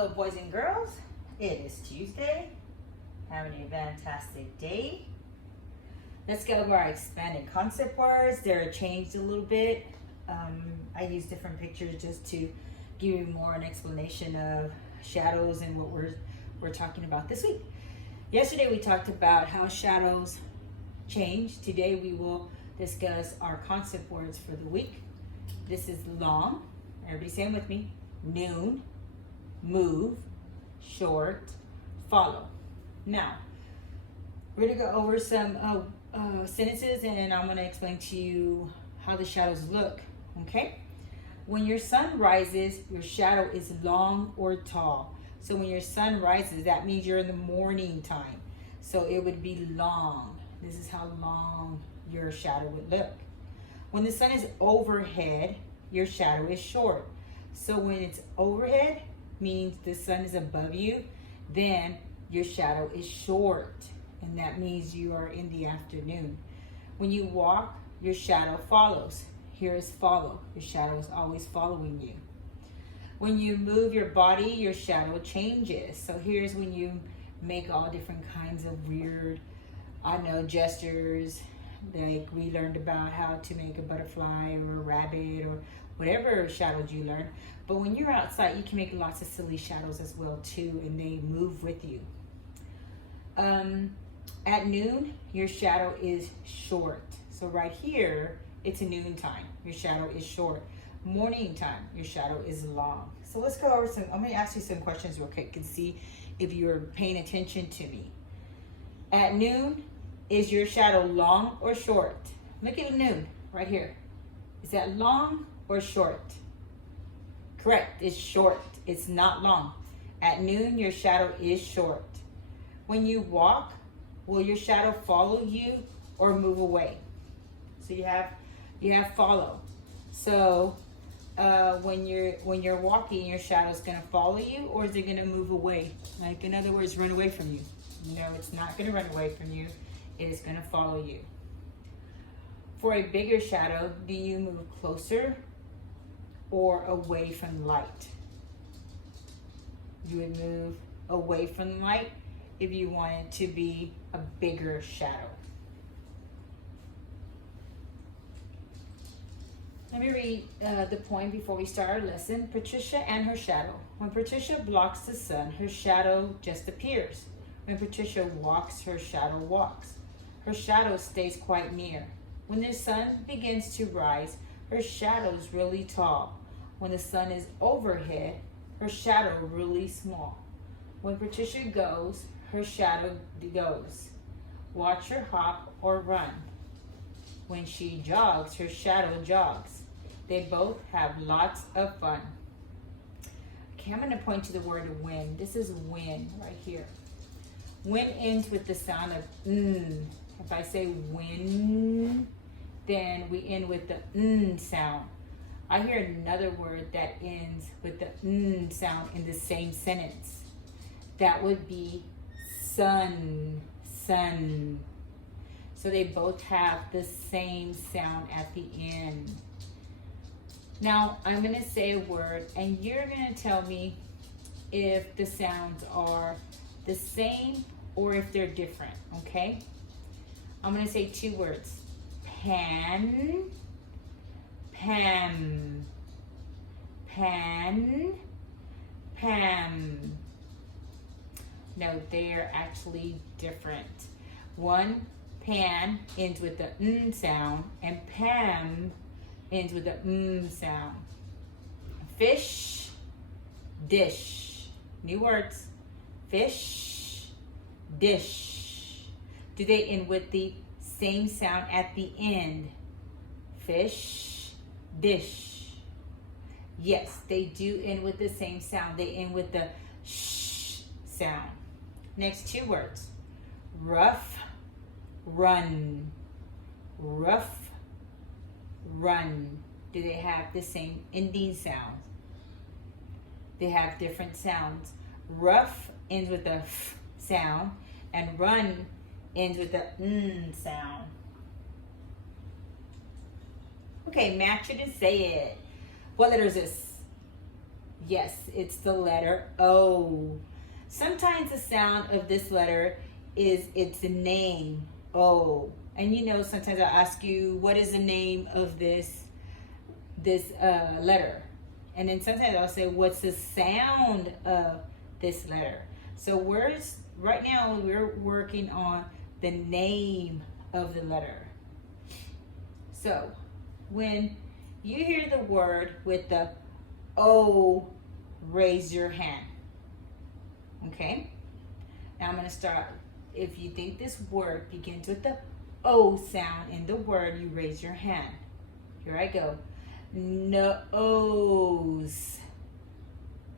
Hello, boys and girls. It is Tuesday. Having a fantastic day. Let's go over our expanded concept words. They're changed a little bit. I use different pictures just to give you more an explanation of shadows and what we're talking about this week. Yesterday we talked about how shadows change. Today we will discuss our concept words for the week. This is long. Everybody say them with me. Noon, move, short, follow. Now, we're going to go over some sentences, and I'm going to explain to you how the shadows look, okay? When your sun rises, your shadow is long or tall. So when your sun rises, that means you're in the morning time. So it would be long. This is how long your shadow would look. When the sun is overhead, your shadow is short. So when it's overhead, means the sun is above you, then your shadow is short, and that means you are in the afternoon. When you walk, your shadow follows. Here is follow. Your shadow is always following you. When you move your body, your shadow changes. So here's when you make all different kinds of weird, gestures. Like we learned about how to make a butterfly or a rabbit or whatever shadows you learn. But when you're outside, you can make lots of silly shadows as well too, and they move with you. At noon, your shadow is short. So right here, it's a noon time. Your shadow is short. Morning time, your shadow is long. So let's go over I'm gonna ask you some questions real quick and see if you're paying attention to me. At noon, is your shadow long or short? Look at noon right here. Is that long or short? Correct, it's short. It's not long. At noon, your shadow is short. When you walk, will your shadow follow you or move away? So you have follow. So when you're walking, your shadow is gonna follow you, or is it gonna move away? Like in other words, run away from you. No, it's not gonna run away from you. It is gonna follow you. For a bigger shadow, do you move closer or away from light? You would move away from light if you wanted to be a bigger shadow. Let me read the poem before we start our lesson. Patricia and her shadow. When Patricia blocks the sun, her shadow just appears. When Patricia walks, her shadow walks. Her shadow stays quite near. When the sun begins to rise, her shadow is really tall. When the sun is overhead, her shadow really small. When Patricia goes, her shadow goes. Watch her hop or run. When she jogs, her shadow jogs. They both have lots of fun. Okay, I'm going to point to the word when. This is when right here. When ends with the sound of n. If I say when, then we end with the n sound. I hear another word that ends with the n sound in the same sentence. That would be sun, sun. So they both have the same sound at the end. Now, I'm going to say a word, and you're going to tell me if the sounds are the same or if they're different, okay? I'm going to say two words. Pan, Pam, pan, Pam. No, they're actually different. One, pan, ends with the n sound, and Pam ends with the sound. Fish, dish. New words. Fish, dish. Do they end with the same sound at the end? Fish, dish. Yes, they do end with the same sound. They end with the sh sound. Next two words. Rough, run. Rough, run. Do they have the same ending sounds? They have different sounds. Rough ends with the f sound, and run ends with the n sound. Okay, match it and say it. What letter is this? Yes, it's the letter O. Sometimes the sound of this letter is its name, O. And you know, sometimes I'll ask you, what is the name of this letter? And then sometimes I'll say, what's the sound of this letter? So right now we're working on the name of the letter. So when you hear the word with the O, raise your hand. Okay? Now I'm going to start. If you think this word begins with the O sound in the word, you raise your hand. Here I go. Nose.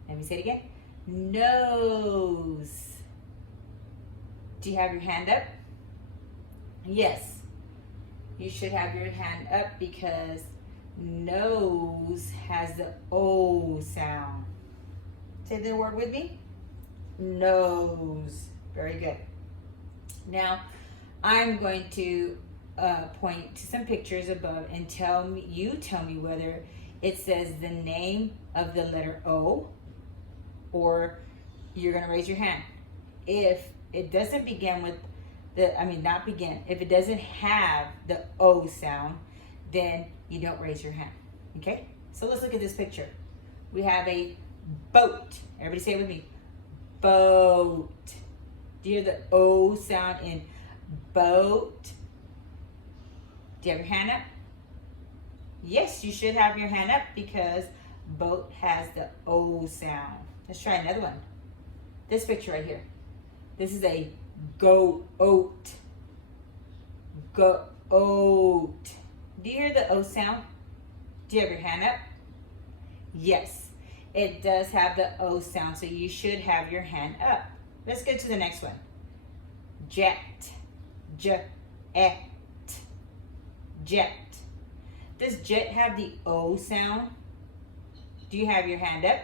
Let me say it again. Nose. Do you have your hand up? Yes. You should have your hand up because nose has the O sound. Say the word with me. Nose. Very good. Now, I'm going to point to some pictures above and tell me whether it says the name of the letter O, or you're going to raise your hand. If it doesn't begin with if it doesn't have the O sound, then you don't raise your hand. Okay? So let's look at this picture. We have a boat. Everybody say it with me. Boat. Do you hear the O sound in boat? Do you have your hand up? Yes, you should have your hand up because boat has the O sound. Let's try another one. This picture right here. This is a goat. Goat. Do you hear the O sound? Do you have your hand up? Yes, it does have the O sound, so you should have your hand up. Let's go to the next one. Jet. Jet. Jet. Does jet have the O sound? Do you have your hand up?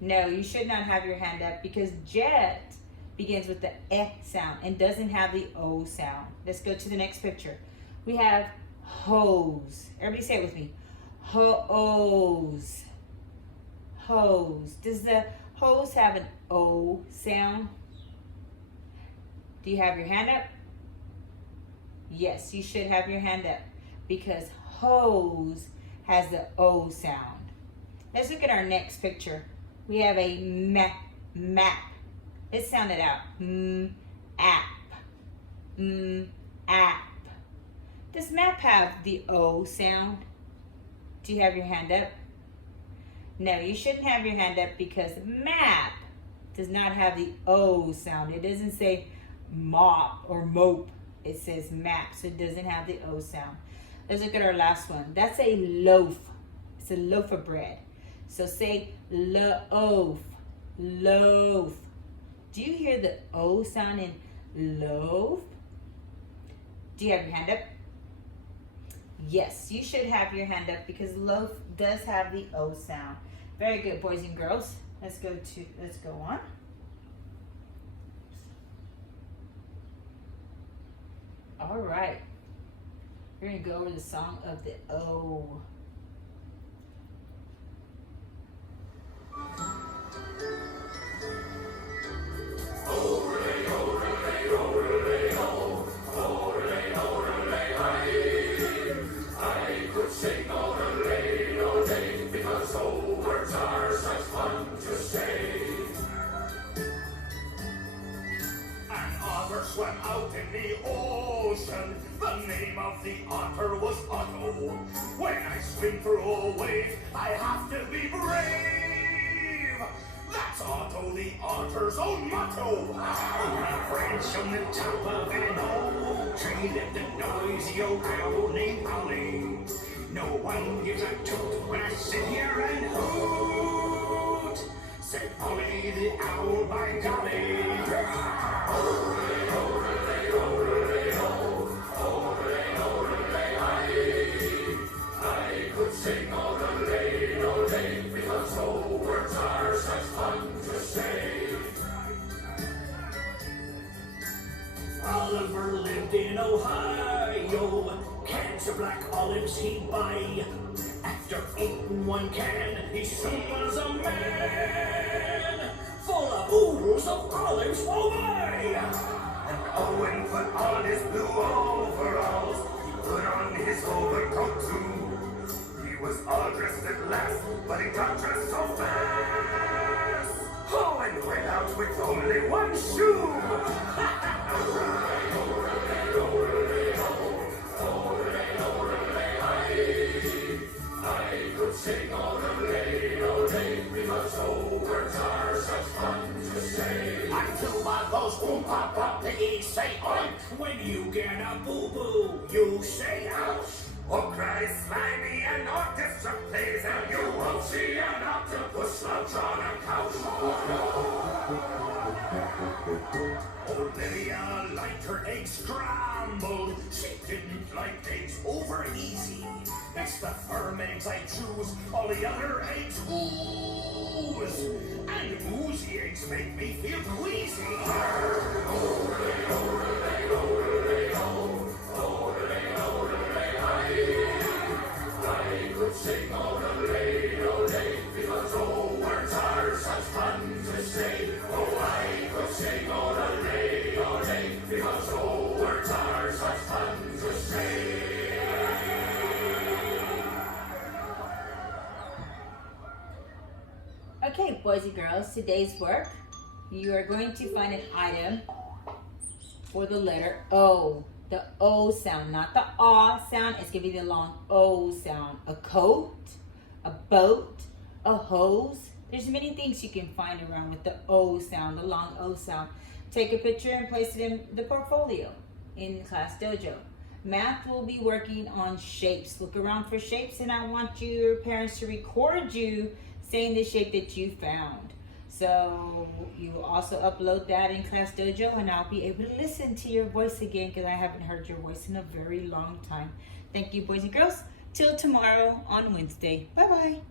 No, you should not have your hand up because jet begins with the eh sound and doesn't have the O sound. Let's go to the next picture. We have hose. Everybody say it with me. Hose. Hose. Does the hose have an O sound? Do you have your hand up? Yes, you should have your hand up because hose has the O sound. Let's look at our next picture. We have a map. Let's sound it out. App. App. Does map have the O sound? Do you have your hand up? No, you shouldn't have your hand up because map does not have the O sound. It doesn't say mop or mope. It says map, so it doesn't have the O sound. Let's look at our last one. That's a loaf. It's a loaf of bread. So say loaf. Loaf. Do you hear the O sound in loaf? Do you have your hand up? Yes, you should have your hand up because loaf does have the O sound. Very good, boys and girls. Let's go on. All right. We're going to go over the song of the O. Swam out in the ocean. The name of the otter was Otto. When I swim through a wave, I have to be brave. That's Otto the otter's own motto. My friends from the top of an old tree lived a noisy old owl named Polly. No one gives a toot when I sit here and hoot. Said Polly the owl, by golly. Sing o-de-lay, because old words are such fun to say. Oliver lived in Ohio. Cans of black olives he'd buy. At After eating one can, he soon was a man, full of oodles of olives, oh my! And Owen put on his blue overalls, he put on his overcoat too. He was all dressed at last, but he got dressed so fast. Owen went out with only one shoe. I could sing all the day, because old words are such fun to say. Until my goes boom pop pop, piggy say oink. When you get a boo boo, you say ouch. Or cry slimy and orchestra plays, and you won't see an octopus slouch on a couch. Olivia liked her eggs scrambled. She didn't like eggs over easy. It's the firm eggs I choose, all the other eggs ooze. And oozy eggs make me feel queasy. I could sing all the day, because old words are such fun to say. Oh, I could sing all the day, because old words are such fun to say. Okay, boys and girls, today's work, you are going to find an item for the letter O. The O sound, not the ah sound. It's going to be the long O sound. A coat, a boat, a hose. There's many things you can find around with the O sound, the long O sound. Take a picture and place it in the portfolio in Class Dojo. Math will be working on shapes. Look around for shapes, and I want your parents to record you saying the shape that you found. So you will also upload that in Class Dojo, and I'll be able to listen to your voice again because I haven't heard your voice in a very long time. Thank you, boys and girls. Till tomorrow on Wednesday. Bye-bye.